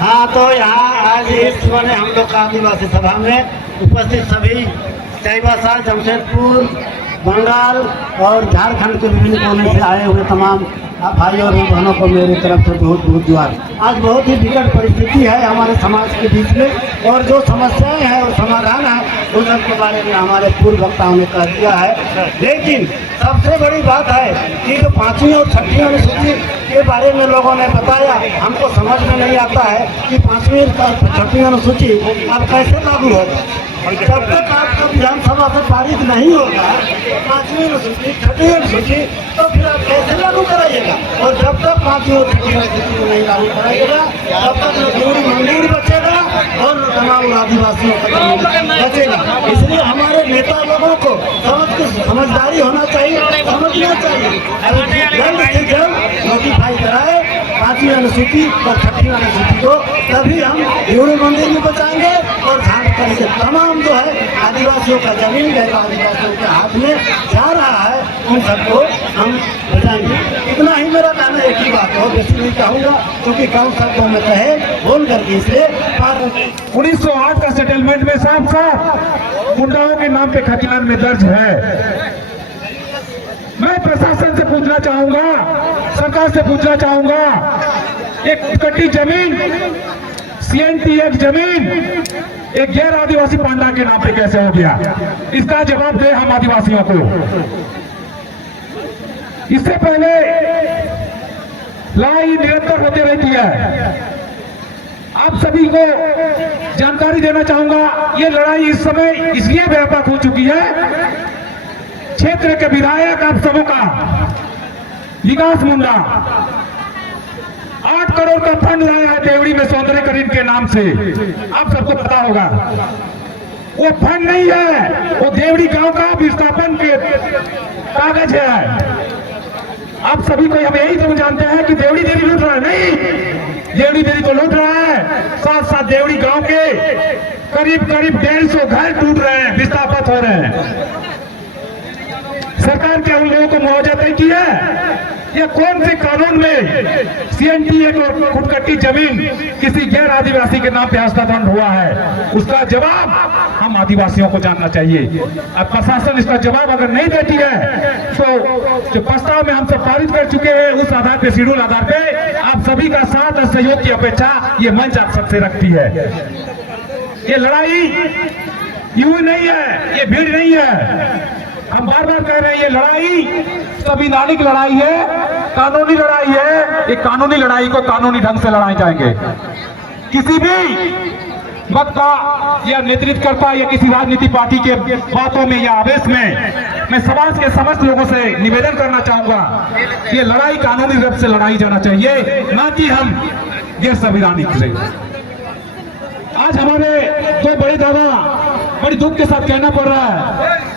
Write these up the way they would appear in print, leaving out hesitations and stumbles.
हाँ, तो यहाँ आज इस मैंने हम लोग का आदिवासी सभा में उपस्थित सभी चाईबासा, जमशेदपुर, बंगाल और झारखंड के विभिन्न कोने से आए हुए तमाम भाइयों और बहनों को मेरी तरफ से बहुत बहुत जोहार। आज बहुत ही विकट परिस्थिति है हमारे समाज के बीच में, और जो समस्याएं हैं और समाधान है उन सब के बारे में हमारे पूर्व वक्ताओं ने कह दिया है। लेकिन सबसे बड़ी बात है कि जो 5वीं और 6वीं अनुसूची के बारे में लोगों ने बताया, हमको समझ में नहीं आता है कि 5वीं और 6वीं अनुसूची अब कैसे लागू होगा। जब तक आपका विधानसभा से पारित नहीं होगा 5वीं अनुसूची, 6वीं अनुसूची, तो फिर आप कैसे लागू कराइएगा। और जब तक 5वीं और 6वीं अनुसूची को नहीं लागू कराइएगा तब तक न मंदिर बचेगा और न तमाम आदिवासियों का बचेगा। इसलिए हमारे नेता लोगों को समझदारी होना चाहिए, समझना चाहिए, जल्द से जल्द नोटिफाई कराए 5वीं अनुसूची और 6वीं अनुसूची को, तभी हम हिंदू मंदिर में बचाएंगे और झारखंड के तमाम जो है आदिवासियों का जमीन गैर आदिवासियों के हाथ में जा रहा है उन सबको हम बचाएंगे। इतना ही मेरा कहना, एक ही बात हो, बेसी नहीं कहूँगा क्योंकि कम शब्दों में कहे बोल करके इसलिए 1908 का सेटलमेंट में साफ साफ मुंडाओं के नाम पे खतियान में दर्ज है। मैं प्रशासन से पूछना चाहूंगा, सरकार से पूछना चाहूंगा, एक कट्टी जमीन CNT एक जमीन एक गैर आदिवासी पांडा के नाम पे कैसे हो गया, इसका जवाब दे हम आदिवासियों को। इससे पहले लड़ाई निरंतर होती रहती है। आप सभी को जानकारी देना चाहूंगा, ये लड़ाई इस समय इसलिए व्यापक हो चुकी है, क्षेत्र के विधायक आप सबों का विकास मुंडा 8 करोड़ का फंड लाया है देवड़ी में सौंदर्यकरण के नाम से, आप सबको पता होगा। वो फंड नहीं है, वो देवड़ी गांव का विस्थापन के कागज है। आप सभी को हम यही तो जानते हैं कि देवड़ी देवी लूट रहा है, नहीं, देवड़ी देवी को लूट रहा है, साथ साथ देवड़ी गांव के करीब करीब 150 घर टूट रहे हैं, विस्थापित हो रहे हैं। सरकार क्या उन लोगों को मुआवजा तय किया है? या कौन से कानून में CNT एक और खुदकट्टी जमीन किसी गैर आदिवासी के नाम पे हस्तांतरण हुआ है? उसका जवाब हम आदिवासियों को जानना चाहिए। अब प्रशासन इसका जवाब अगर नहीं देती है तो जो प्रस्ताव में हम सब पारित कर चुके हैं उस आधार पे, शेड्यूल आधार पे आप सभी का साथ और सहयोग की अपेक्षा ये मंच आप सबसे रखती है। ये लड़ाई यूं नहीं है, ये भीड़ नहीं है। हम बार बार कह रहे हैं ये लड़ाई संवैधानिक लड़ाई है, कानूनी लड़ाई है। एक कानूनी लड़ाई को कानूनी ढंग से लड़ाए जाएंगे। किसी भी वक्ता या नेतृत्वकर्ता या किसी राजनीति पार्टी के बातों में या आवेश में मैं समाज के समस्त लोगों से निवेदन करना चाहूंगा, ये लड़ाई कानूनी रूप से लड़ाई जाना चाहिए, ना कि हम गैर संवैधानिक से। आज हमारे 2 बड़े दादा बड़ी दुख के साथ कहना पड़ रहा है,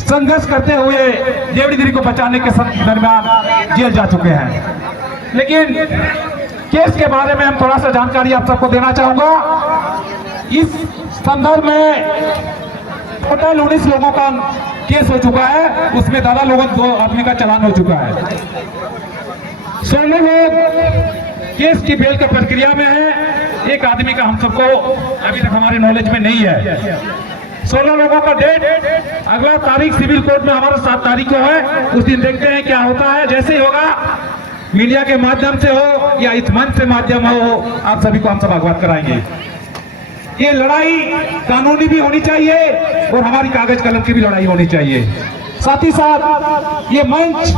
संघर्ष करते हुए देवड़ी देवी को बचाने के दरमियान जेल जा चुके हैं। लेकिन केस के बारे में हम थोड़ा सा जानकारी आप सबको देना चाहूंगा। इस संदर्भ में टोटल 19 लोगों का केस हो चुका है, उसमें दादा लोगों 2 आदमी का चालान हो चुका है। 16 लोग केस की बेल की प्रक्रिया में है, एक आदमी का हम सबको अभी तक हमारे नॉलेज में नहीं है। 16 लोगों का डेट अगला तारीख सिविल कोर्ट में हमारा 7 तारीख को है, उस दिन देखते हैं क्या होता है। जैसे ही होगा मीडिया के माध्यम से हो या इस मंच से माध्यम हो, आप सभी को हम सब अवगत कराएंगे। ये लड़ाई कानूनी भी होनी चाहिए और हमारी कागज कलम की भी लड़ाई होनी चाहिए। साथ ही साथ ये मंच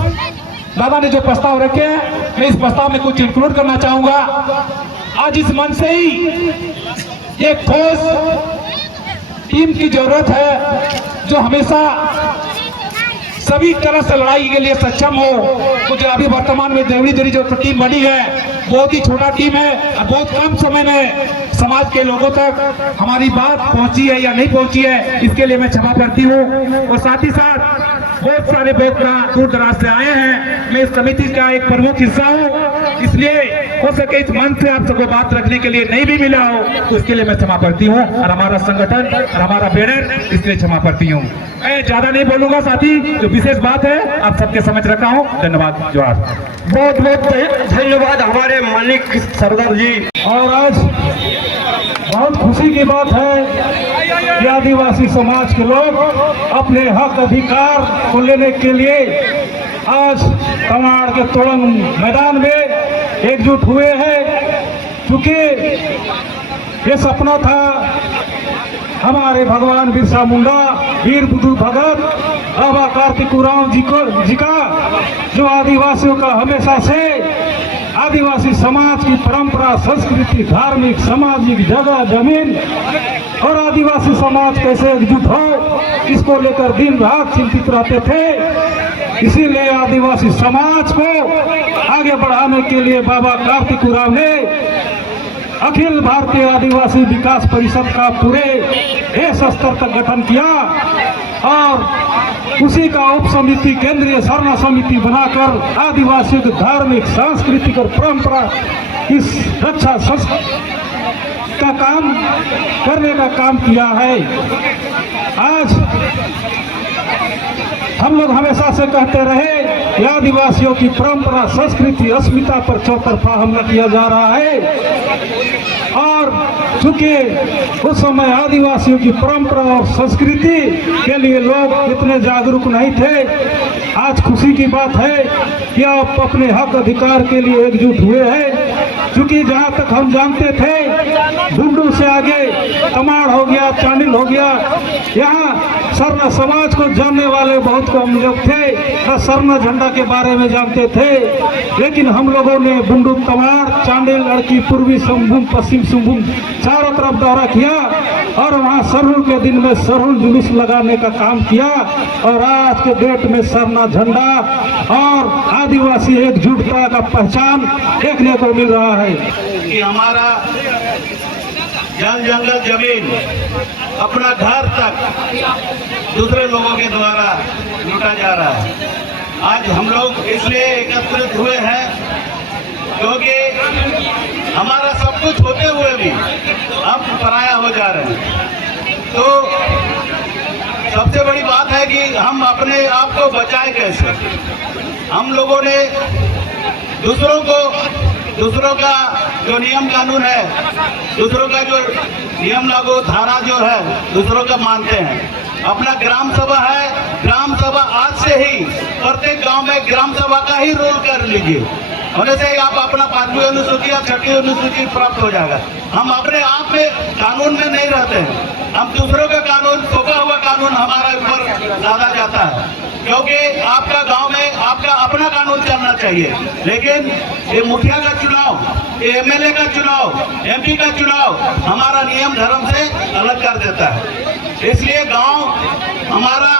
दादा ने जो प्रस्ताव रखे हैं, मैं इस प्रस्ताव में कुछ इंक्लूड करना चाहूंगा। आज इस मंच से ही एक ठोस टीम की जरूरत है जो हमेशा सभी तरह से लड़ाई के लिए सक्षम हो। तो जो अभी वर्तमान में देवड़ी देवी जो टीम बनी है, बहुत ही छोटा टीम है, बहुत कम समय में समाज के लोगों तक हमारी बात पहुंची है या नहीं पहुंची है, इसके लिए मैं क्षमा करती हूं। और साथ ही साथ बहुत सारे बहुत दूर दराज से आए हैं, मैं इस समिति का एक प्रमुख हिस्सा हूं, इसलिए हो सके इस मंच से आप सबको बात रखने के लिए नहीं भी मिला हो तो उसके लिए मैं क्षमा प्रार्थी हूँ, और हमारा संगठन और हमारा बैनर इसलिए क्षमा प्रार्थी हूँ। मैं ज्यादा नहीं बोलूंगा साथी, जो विशेष बात है आप सबके समझ रखा हूँ। धन्यवाद, जोहार। बहुत बहुत धन्यवाद हमारे मानिक सरदार जी। और आज बहुत खुशी की बात है कि आदिवासी समाज के लोग अपने हक अधिकार को लेने के लिए आज तमाड़ के तोड़ंग मैदान में एकजुट हुए हैं। क्योंकि ये सपना था हमारे भगवान बिरसा मुंडा, वीर बुद्धू भगत, बाबा कार्तिक उरांव जी का, जो आदिवासियों का हमेशा से आदिवासी समाज की परंपरा, संस्कृति, धार्मिक, सामाजिक, जगह जमीन और आदिवासी समाज कैसे एकजुट हो, इसको लेकर दिन रात चिंतित रहते थे। इसीलिए आदिवासी समाज को आगे बढ़ाने के लिए बाबा कार्तिक उरांव ने अखिल भारतीय आदिवासी विकास परिषद का पूरे देश स्तर तक गठन किया और उसी का उप समिति केंद्रीय सरना समिति बनाकर आदिवासियों की धार्मिक, सांस्कृतिक और परंपरा इस रक्षा का काम करने का काम किया है। आज हम लोग हमेशा से कहते रहे कि आदिवासियों की परंपरा, संस्कृति, अस्मिता पर चौतरफा हमला किया जा रहा है। और चूंकि उस समय आदिवासियों की परंपरा और संस्कृति के लिए लोग इतने जागरूक नहीं थे, आज खुशी की बात है कि आप अपने हक अधिकार के लिए एकजुट हुए हैं। क्योंकि जहाँ तक हम जानते थे, ढूंढू से आगे तमाड़ हो गया, चांडिल हो गया, यहाँ सरना समाज को जानने वाले बहुत कम लोग थे, न सरना झंडा के बारे में जानते थे। लेकिन हम लोगों ने बुंडू, तमाड़, चांडिल, लड़की, पूर्वी सिंहभूम, पश्चिम सिंहभूम चारों तरफ दौरा किया और वहाँ सरहुल के दिन में सरहुल जुलूस लगाने का काम किया। और आज के डेट में सरना झंडा और आदिवासी एकजुटता का पहचान देखने को मिल रहा है कि हमारा जल जंगल जमीन अपना घर तक दूसरे लोगों के द्वारा लूटा जा रहा है। आज हम लोग इसलिए एकत्रित हुए हैं क्योंकि हमारा सब कुछ होते हुए भी अब पराया हो जा रहे हैं। तो सबसे बड़ी बात है कि हम अपने आप को बचाएं कैसे। हम लोगों ने दूसरों का जो नियम कानून है, दूसरों का जो नियम लागू धारा जो है, दूसरों का मानते हैं। अपना ग्राम सभा है, ग्राम सभा आज से ही प्रत्येक गांव में ग्राम सभा का ही रोल कर लीजिए, होने से आप अपना 5वीं अनुसूची या 6वीं अनुसूची प्राप्त हो जाएगा। हम अपने आप में कानून में नहीं रहते हैं, हम दूसरों का कानून, थोपा हुआ कानून हमारा ऊपर लादा जाता है। क्योंकि आपका गांव में आपका अपना कानून चलना चाहिए, लेकिन ये मुखिया का चुनाव, ये एमएलए का चुनाव, एमपी का चुनाव हमारा नियम धर्म से अलग कर देता है। इसलिए गांव हमारा,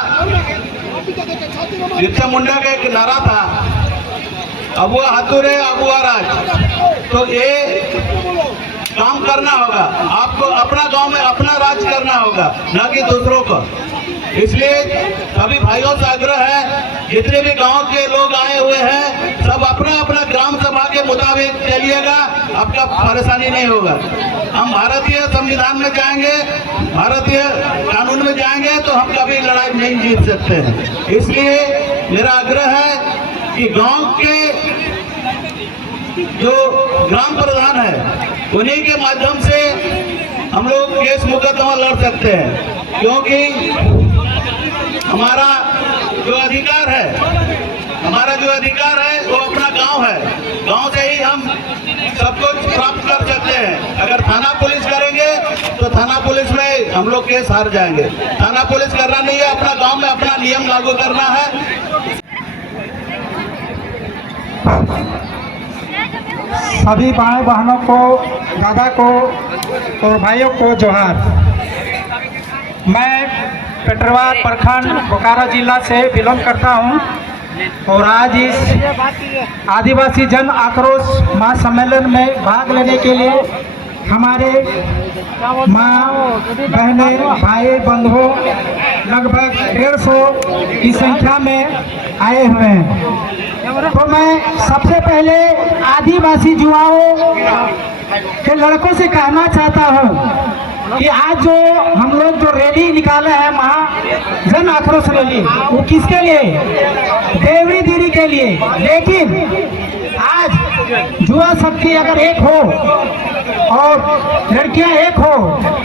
बिरसा मुंडा का एक नारा था, अबुआ हतुरे अबुआ राज। तो ये काम करना होगा, आपको अपना गांव में अपना राज करना होगा, न कि दूसरों को। इसलिए सभी भाइयों से आग्रह है, जितने भी गांव के लोग आए हुए हैं, सब अपना अपना ग्राम सभा के मुताबिक चलिएगा, आपका परेशानी नहीं होगा। हम भारतीय संविधान में जाएंगे, भारतीय कानून में जाएंगे तो हम कभी लड़ाई नहीं जीत सकते हैं। इसलिए मेरा आग्रह है कि गांव के जो ग्राम प्रधान है, उन्हीं के माध्यम से हम लोग केस मुकदमा लड़ सकते हैं। क्योंकि हमारा जो अधिकार है वो अपना गांव है, गांव से ही हम सब कुछ प्राप्त कर सकते हैं। अगर थाना पुलिस करेंगे तो थाना पुलिस में हम लोग केस हार जाएंगे। थाना पुलिस करना नहीं है, अपना गांव में अपना नियम लागू करना है। सभी भाई बहनों को, दादा को और भाइयों को जोहार। मैं पेटरवा प्रखंड बोकारो जिला से बिलोंग करता हूं और आज इस आदिवासी जन आक्रोश महासम्मेलन में भाग लेने के लिए हमारे माँ बहने भाई बंधुओं लगभग 150 की संख्या में आए हुए हैं। तो मैं सबसे पहले आदिवासी युवाओं के लड़कों से कहना चाहता हूँ कि आज जो हम लोग जो रैली निकाले हैं महा जन आक्रोश रैली, वो किसके लिए? देवरी दीदी के लिए। लेकिन आज युवा शक्ति अगर एक हो और लड़कियां एक हो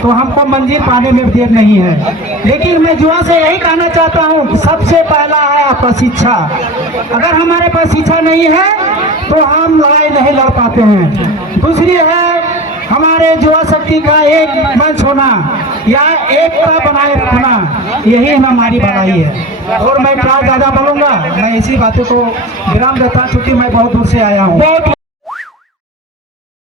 तो हमको मंजिल पाने में देर नहीं है। लेकिन मैं युवा से यही कहना चाहता हूँ कि सबसे पहला है आपका शिक्षा। अगर हमारे पास शिक्षा नहीं है तो हम लड़ाई नहीं लड़ पाते हैं। दूसरी है हमारे युवा शक्ति का एक मंच होना या एकता बनाए रखना, यही हमारी भलाई है। और मैं क्या ज़्यादा बोलूँगा, मैं इसी बातों को विराम देता हूँ क्योंकि मैं बहुत दूर से आया हूँ। बहुत